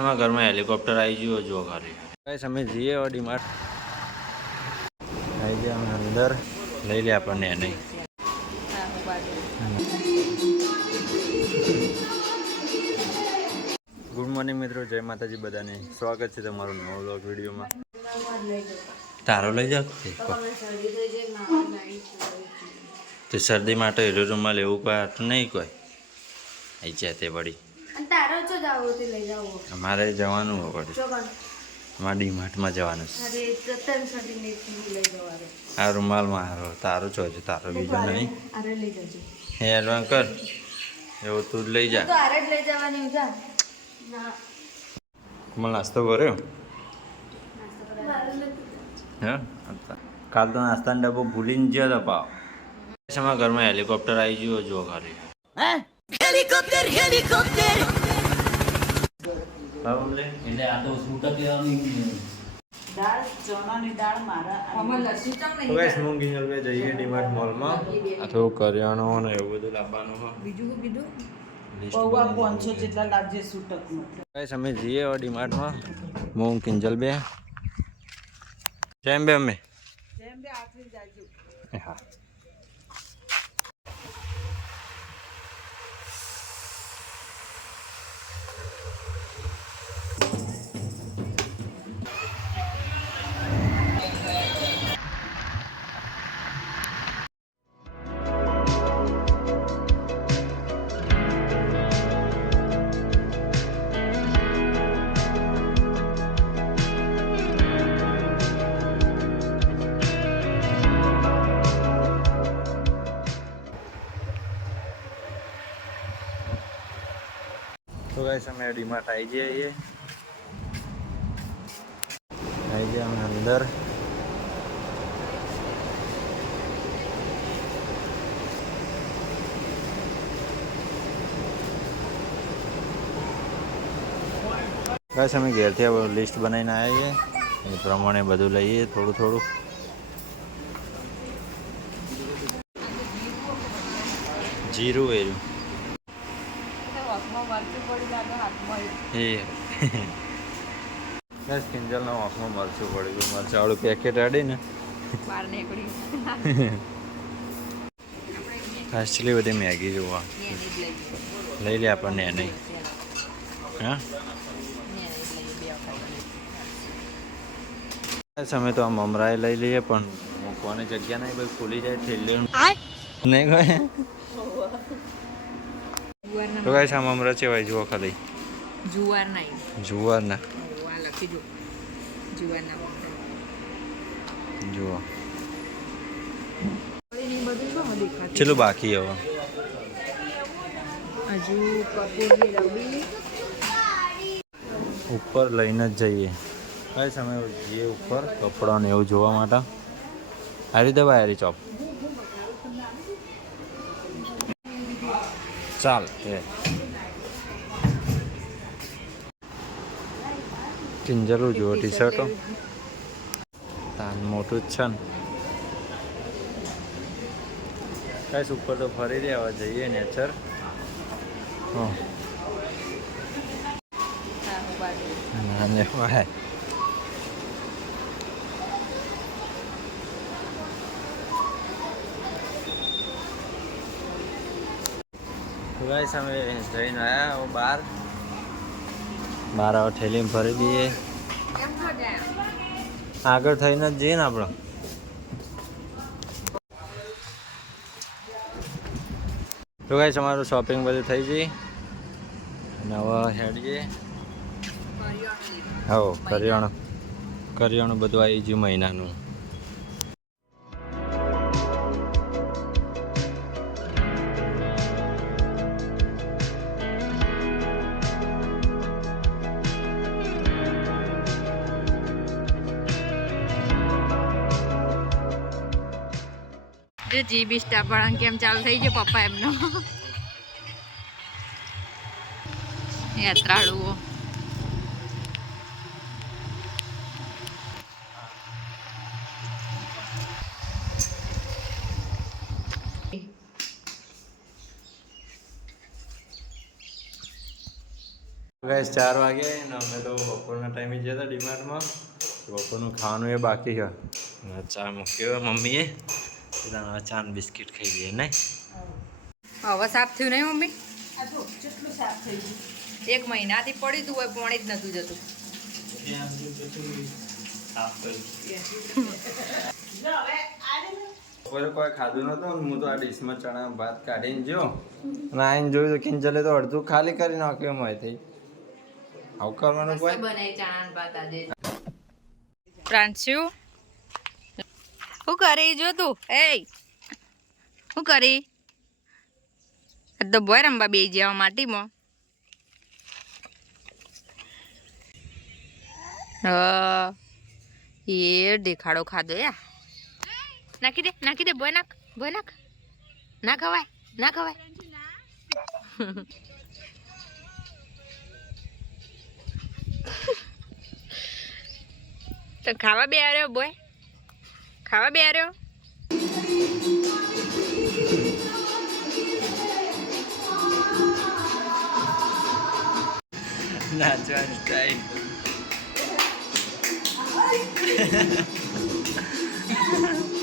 અમારા ઘરમાં હેલિકોપ્ટર આવી ગયું જો ખાલી ગાઈસ અમે જઈએ હવે ડીમાર્ટ. આવી ગયા અમે અંદર. લઈ લે આપણને નહીં ગુડ મોર્નિંગ મિત્રો જય માતાજી બધાને. સ્વાગત છે તમારું નવો બ્લોગ વિડીયોમાં. તારો લઈ જાવ તે શરદી માટે હીરો રૂમાલ એવું કોઈ આટલું નહીં કોઈ. આવી જાય તે વળી. જો આવો તે લઈ જાવો અમારે જવાનું હોય જો અમારે ડીમાર્ટમાં જવાનું છે. અરે ત્રણ સડી ને લઈ જવારે આ રૂમાલ મારો તારો છો છે તારો બીજો નહીં. અરે લઈ જજો. હે એડવાન્સ કર. એવું તું જ લઈ તો જા જ લઈ જવાની જા. ના. મને નાસ્તો કર્યો? હે? કાલ તો નાસ્તાનો ડબ્બો ભૂલીને જ્યો તો પાવ. ઘરમાં હેલિકોપ્ટર આવી ગયું જો ખાલી. Helicopter helicopter. બરાબર એટલે આ તો છૂટક લેવાનું દાળ ચણાની દાળ મારા મૂંગી જલ્દી જઈએ ડીમાર્ટ મોલમાં. આ થોડું કરિયાણું ને એવું બધું લાવવાનું હોય. બીજું કીધું? લિસ્ટ પૌવા પાંચસો જેટલા લાવજે છૂટકમાં ગાઈસ અમે જઈએ હવે ડીમાર્ટમાં. હું કિંજલ બે. જેમ બે અમે. જેમ બે આખરી જાજો. હા. ગાઈસ અમે ડીમાર્ટ આવી જઈએ આવી ગયા અમે અંદર. બસ અમે ઘેરથી લિસ્ટ બનાવીને આવ્યા છીએ. એ પ્રમાણે બધું લઈએ થોડું થોડું. જીરું એર્યું એ. બસ કિંજલનો આંખમાં મરચું પડી ગયું. મરચાવાળું પેકેટ આડી ને. બહાર નીકળી આટલી બધી મેગી જોવા. લઈ લે આપણને નહીં હા? બસ અમે તો આ મમરાએ લઈ લઈએ પણ મૂકવાની જગ્યા નહીં ભાઈ ખુલી જાય થેલીઓ નહીં ગયે તો ગાઈસ આ મમરા છે ભાઈ જુઓ ખાલી. જુવાર નહીં જુવારના. આ લખી જો જુવારના જુઓ. ચેલું બાકી હવે? હજુ કપૂરની ડબ્બી ઉપર લઈને જ જઈએ. કઈ સમય જઈએ ઉપર કપડાં ને એવું જોવા માટે. આ રીતે હારી ચોપ. ચાલ એ કિંજલું જુઓ ટી શર્ટો તાન મોટું જ છે ને કઈ ઉપર તો ફરી રહ્યા જઈએ નેચર હા ના ને ભાઈ ગાઈસ, અમે જઈને આવ્યા હવે બહાર. મારા ઠેલીમાં ભરી દઈએ. આગળ થઈને જ જઈએ ને આપણે. તો ગાઈસ, અમારું શોપિંગ બધું થઈ જઈ અને હવે હેડીએ. હો કરિયાણું. કરિયાણું બધું આવી ગયું મહિનાનું. જે જીબી સ્ટાફ વાળાને કેમ ચાલુ થઈ ગયો પપ્પા એમનો? યાત્રાળુઓ ગાઈસ, ચાર વાગે ને અમે તો બપોરના ટાઈમે ગયા હતા ડીમાર્ટમાં. બપોરનું ખાવાનું એ બાકી છે. ચા મૂક્યો મમ્મીએ. એટલે ચા બિસ્કિટ ખાઈ લઈએ નહીં? હવે સાફ થયું નહીં મમ્મી? કેટલું સાફ થઈ ગયું. એક મહિનાથી પડી હતું હોય પોણી જ નતું જતું. બપોરે કોઈ ખાધું નતું હું તો આ ડીશમાં ચણા ભાત કાઢીને જો. અને આઈને જોયું તો કિંજલે તો અડધું ખાલી કરી નાખ્યું થઈ. આવું કરવાનું કોઈ? પ્રાંશુ શું કરી જો તું? એ શું કરી? તો બોય રમવા બે જવા માટીમાં. એ દેખાડો ખાધો યા નાખી દે નાખી દે બોય નાખ બોય નાખ. ના ખવાય ના ખવાય. તો ખાવા બે આવ્યો બોય ખાવા બે રહ્યો નાચવાની સ્ટાઈલ